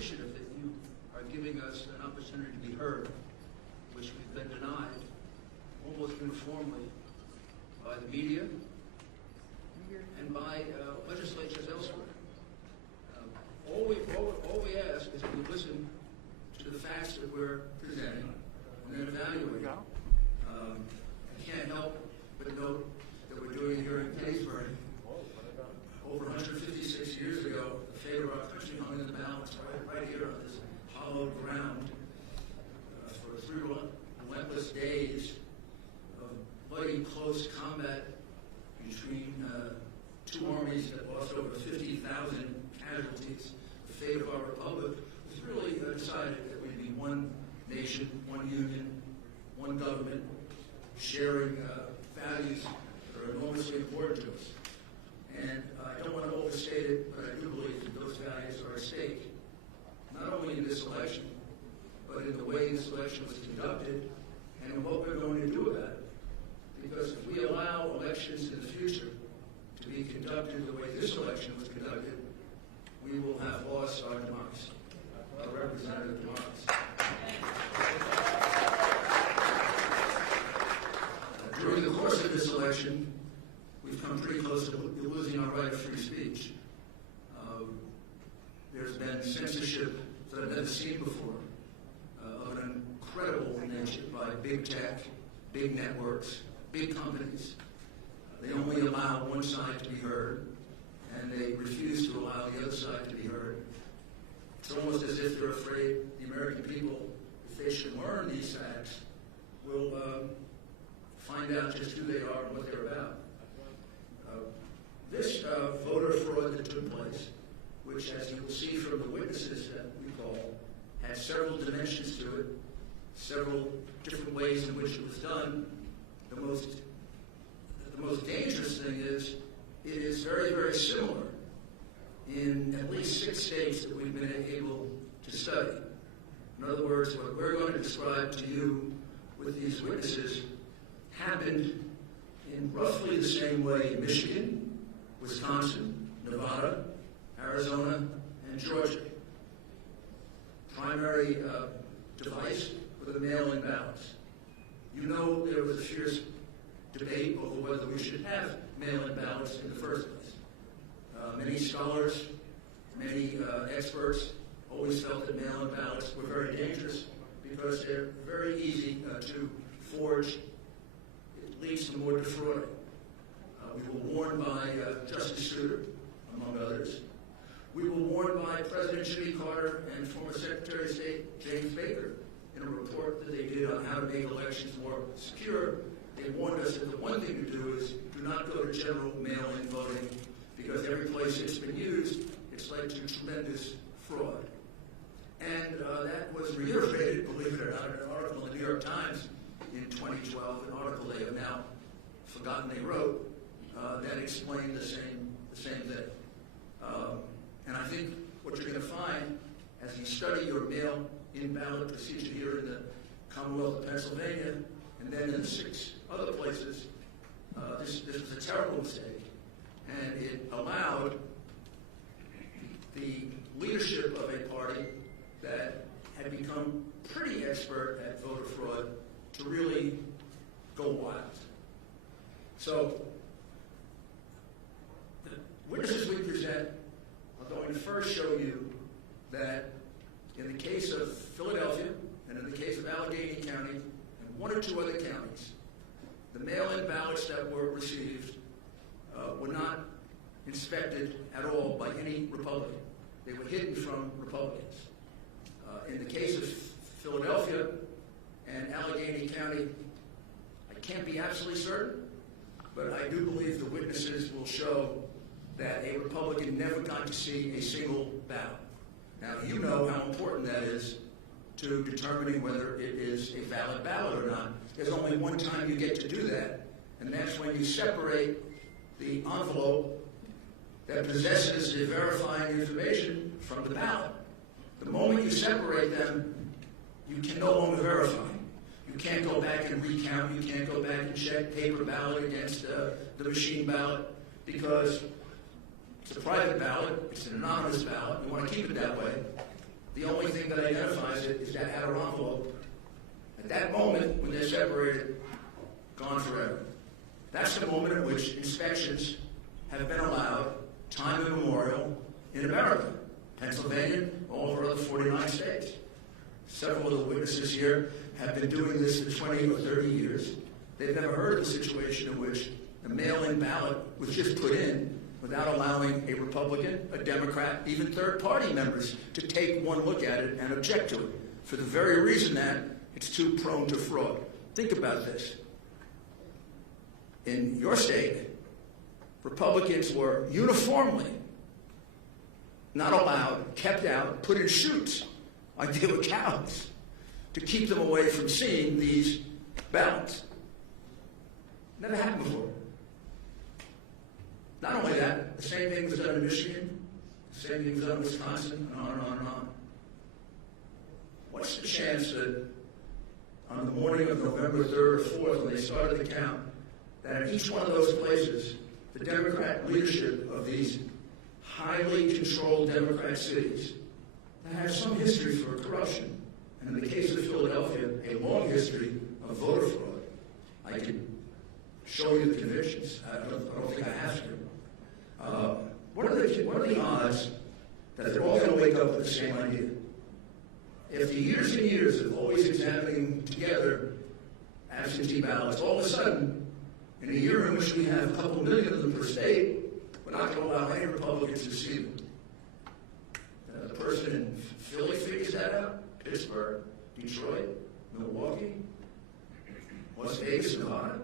appreciative that you are giving us an opportunity to be heard, which we've been denied almost uniformly by the media and by legislatures elsewhere. All we ask is that we listen to the facts that we're presenting and then evaluate. I can't help but note that we're doing it here in Gettysburg. Over 156 years ago, the fate of our country hung in the balance right here on this hallowed ground for 3 relentless days of bloody close combat between 2 armies that lost over 50,000 casualties. The fate of our republic was really decided that we'd be one nation, one union, one government, sharing values that are enormously important to us. And I don't want to overstate it, but I do believe that those values are at stake, not only in this election, but in the way this election was conducted and in what we're going to do about it. Because if we allow elections in the future to be conducted the way this election was conducted, we will have lost our democracy, our representative democracy. During the course of this election, we've come pretty close to losing our right of free speech. There's been censorship that I've never seen before of an incredible nature by big tech, big networks, big companies. They only allow one side to be heard, and they refuse to allow the other side to be heard. It's almost as if they're afraid the American people, if they should learn these facts, will find out just who they are and what they're about. This voter fraud that took place, which, as you will see from the witnesses that we call, had several dimensions to it, several different ways in which it was done. The most dangerous thing is it is very, very similar in at least 6 states that we've been able to study. In other words, what we're going to describe to you with these witnesses happened in roughly the same way in Michigan, Wisconsin, Nevada, Arizona, and Georgia. Primary device were the mail-in ballots. You know there was a fierce debate over whether we should have mail-in ballots in the first place. Many scholars, many experts always felt that mail-in ballots were very dangerous because they're very easy to forge. It leads to more defrauding. We were warned by Justice Souter, among others. We were warned by President Jimmy Carter and former Secretary of State James Baker in a report that they did on how to make elections more secure. They warned us that the one thing to do is do not go to general mail-in voting because every place it's been used, it's led to tremendous fraud. And that was reiterated, believe it or not, in an article in the New York Times in 2012, an article they have now forgotten they wrote, that explained the same thing. And I think what you're going to find as you study your mail-in ballot procedure here in the Commonwealth of Pennsylvania, and then in 6 other places, this was a terrible mistake. And it allowed the leadership of a party that had become pretty expert at voter fraud to really go wild. So, the witnesses we present are going to first show you that in the case of Philadelphia and in the case of Allegheny County and 1 or 2 other counties, the mail-in ballots that were received were not inspected at all by any Republican. They were hidden from Republicans. In the case of Philadelphia and Allegheny County, I can't be absolutely certain, but I do believe the witnesses will show that a Republican never got to see a single ballot. Now, you know how important that is to determining whether it is a valid ballot or not. There's only one time you get to do that, and that's when you separate the envelope that possesses the verifying information from the ballot. The moment you separate them, you can no longer verify. You can't go back and recount. You can't go back and check paper ballot against the machine ballot because it's a private ballot. It's an anonymous ballot. You want to keep it that way. The only thing that identifies it is that outer envelope. At that moment, when they're separated, gone forever. That's the moment at which inspections have been allowed, time immemorial, in America, Pennsylvania, all over other 49 states. Several of the witnesses here have been doing this for 20 or 30 years. They've never heard of a situation in which a mail-in ballot was just put in without allowing a Republican, a Democrat, even third-party members to take one look at it and object to it, for the very reason that it's too prone to fraud. Think about this. In your state, Republicans were uniformly not allowed, kept out, put in chutes, ideally with cows, to keep them away from seeing these ballots. Never happened before. Not only that, the same thing was done in Michigan, the same thing was done in Wisconsin, and on and on and on. What's the chance that on the morning of November 3rd or 4th, when they started the count, that in each one of those places, the Democrat leadership of these highly controlled Democrat cities that have some history for corruption, and in the case of Philadelphia, a long history of voter fraud. I can show you the convictions. I don't think I have to. What are the odds that they're all going to wake up with the same idea? After years and years of always examining together absentee ballots, all of a sudden, in a year in which we have a couple million of them per state, we're not going to allow any Republicans to see them. The person in Philly figures that out, Pittsburgh, Detroit, Milwaukee, Las Vegas, Nevada?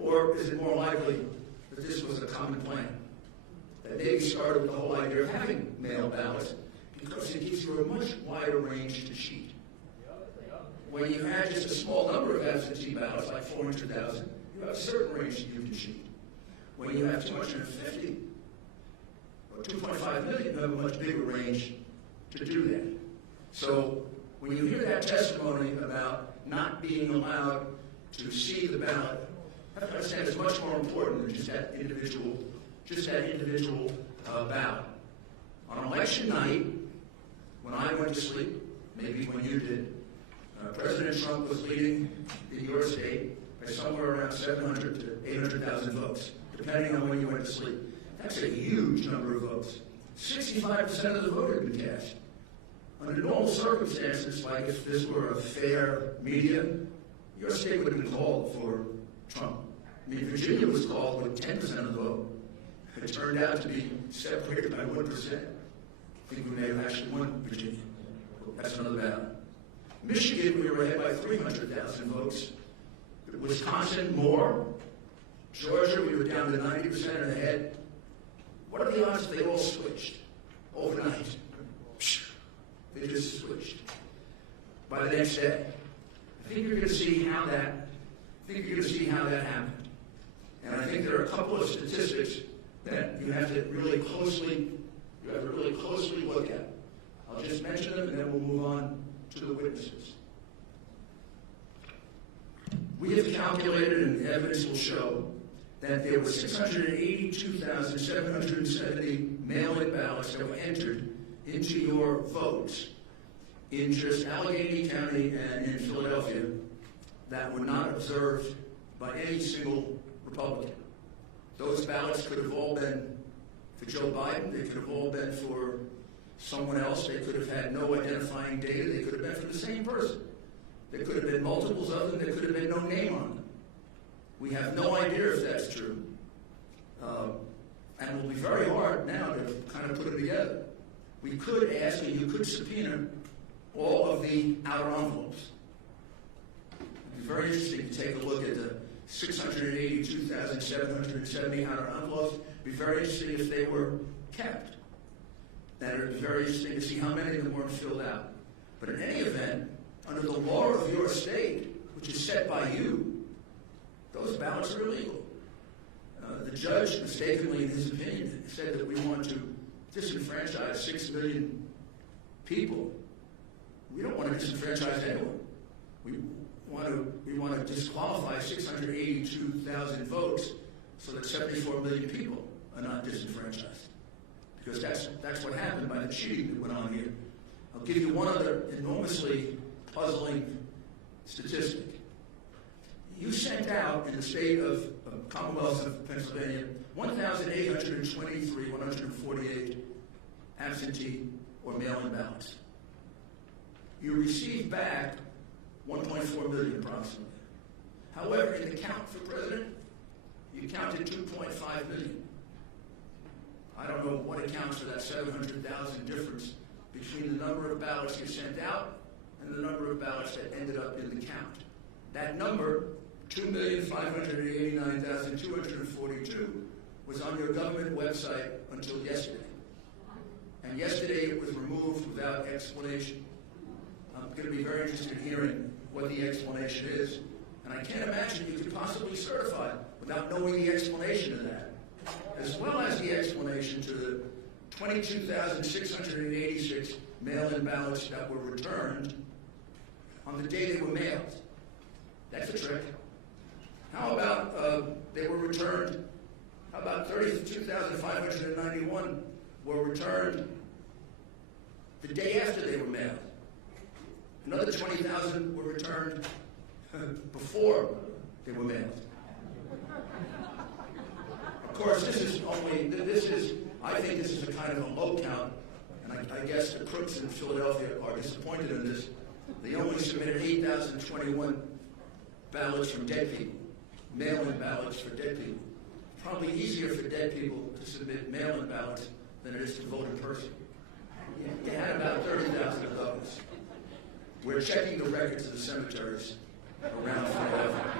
Or is it more likely that this was a common plan? That maybe started with the whole idea of having mail ballots because it gives you a much wider range to cheat. When you had just a small number of absentee ballots, like 400,000, you have a certain range you can cheat. When you have 250 or 2.5 million, you have a much bigger range to do that. So when you hear that testimony about not being allowed to see the ballot, I have to understand it's much more important than just that individual ballot. On election night, when I went to sleep, maybe when you did, President Trump was leading in your state by somewhere around 700 to 800,000 votes, depending on when you went to sleep. That's a huge number of votes. 65% of the vote had been cast. Under normal circumstances, like if this were a fair media, your state would have been called for Trump. I mean, Virginia was called with 10% of the vote. It turned out to be separated by 1%. I think we may have actually won Virginia. That's another battle. Michigan, we were ahead by 300,000 votes. Wisconsin, more. Georgia, we were down to 90% and ahead. What are the odds they all switched overnight? They just switched. By the next day, I think you're going to see how that happened. And I think there are a couple of statistics that you have to really closely look at. I'll just mention them and then we'll move on to the witnesses. We have calculated, and evidence will show, that there were 682,770 mail-in ballots that were entered into your votes in just Allegheny County and in Philadelphia that were not observed by any single Republican. Those ballots could have all been for Joe Biden. They could have all been for someone else. They could have had no identifying data. They could have been for the same person. There could have been multiples of them. There could have been no name on them. We have no idea if that's true. And it will be very hard now to kind of put it together. We could ask, and you could subpoena all of the outer envelopes. It would be very interesting to take a look at the 682,770 outer envelopes. It would be very interesting if they were kept. And it would be very interesting to see how many of them weren't filled out. But in any event, under the law of your state, which is set by you, those ballots are illegal. The judge, mistakenly in his opinion, said that we want to disenfranchise 6 million people. We don't want to disenfranchise anyone. We want to disqualify 682,000 votes so that 74 million people are not disenfranchised. Because that's what happened by the cheating that went on here. I'll give you one other enormously puzzling statistic. You sent out in the state of Commonwealth of Pennsylvania 148 absentee or mail-in ballots. You received back 1.4 million approximately. However, in the count for president, you counted 2.5 million. I don't know what accounts for that 700,000 difference between the number of ballots you sent out and the number of ballots that ended up in the count. That number, 2,589,242, was on your government website until yesterday. And yesterday it was removed without explanation. I'm going to be very interested in hearing what the explanation is. And I can't imagine you could possibly certify without knowing the explanation of that, as well as the explanation to the 22,686 mail-in ballots that were returned on the day they were mailed. That's a trick. How about they were returned? How about 32,591 were returned the day after they were mailed? Another 20,000 were returned before they were mailed. Of course, I think this is a kind of a low count, and I guess the crooks in Philadelphia are disappointed in this. They only submitted 8,021 ballots from dead people, mail-in ballots for dead people. Probably easier for dead people to submit mail-in ballots than it is to vote in person. You had about 30,000 of those. We're checking the records of the cemeteries around Philadelphia.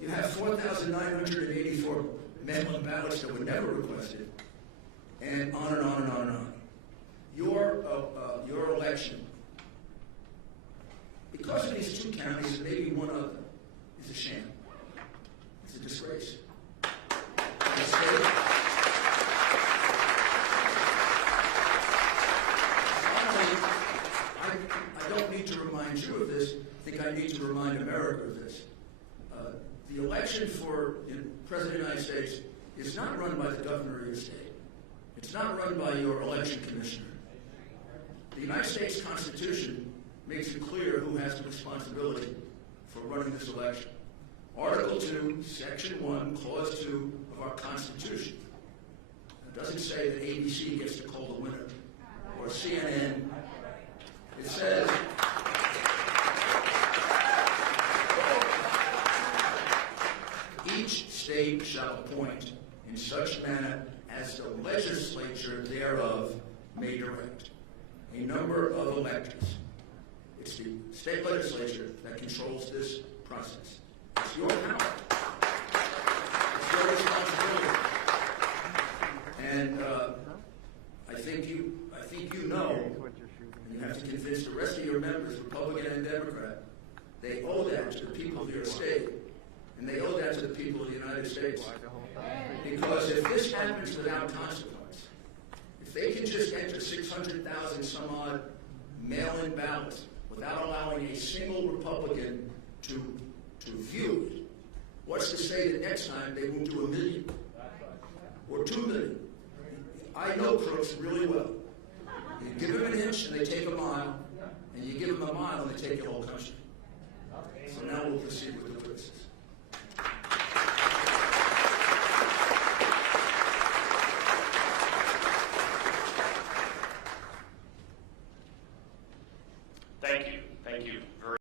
You have 4,984 mail-in ballots that were never requested, and on and on and on and on. Your election, because of these two counties and maybe one other, is a sham. It's a disgrace. I don't need to remind you of this. I think I need to remind America of this. The election for President of the United States is not run by the governor of your state. It's not run by your election commissioner. The United States Constitution makes it clear who has the responsibility for running this election. Article 2, Section 1, Clause 2 of our Constitution. It doesn't say that ABC gets to call the winner, or CNN. It says, each state shall appoint in such manner as the legislature thereof may direct a number of electors. It's the state legislature that controls this process. It's your power. It's your responsibility. And I think you know, and you have to convince the rest of your members, Republican and Democrat, they owe that to the people of your state, and they owe that to the people of the United States. Because if this happens without consequence, if they can just enter 600,000 some odd mail-in ballots without allowing a single Republican to view it, what's to say that next time they won't do 1 million or 2 million? I know crooks really well. You give them an inch and they take a mile, and you give them a mile and they take the whole country. So now we'll proceed with the witnesses.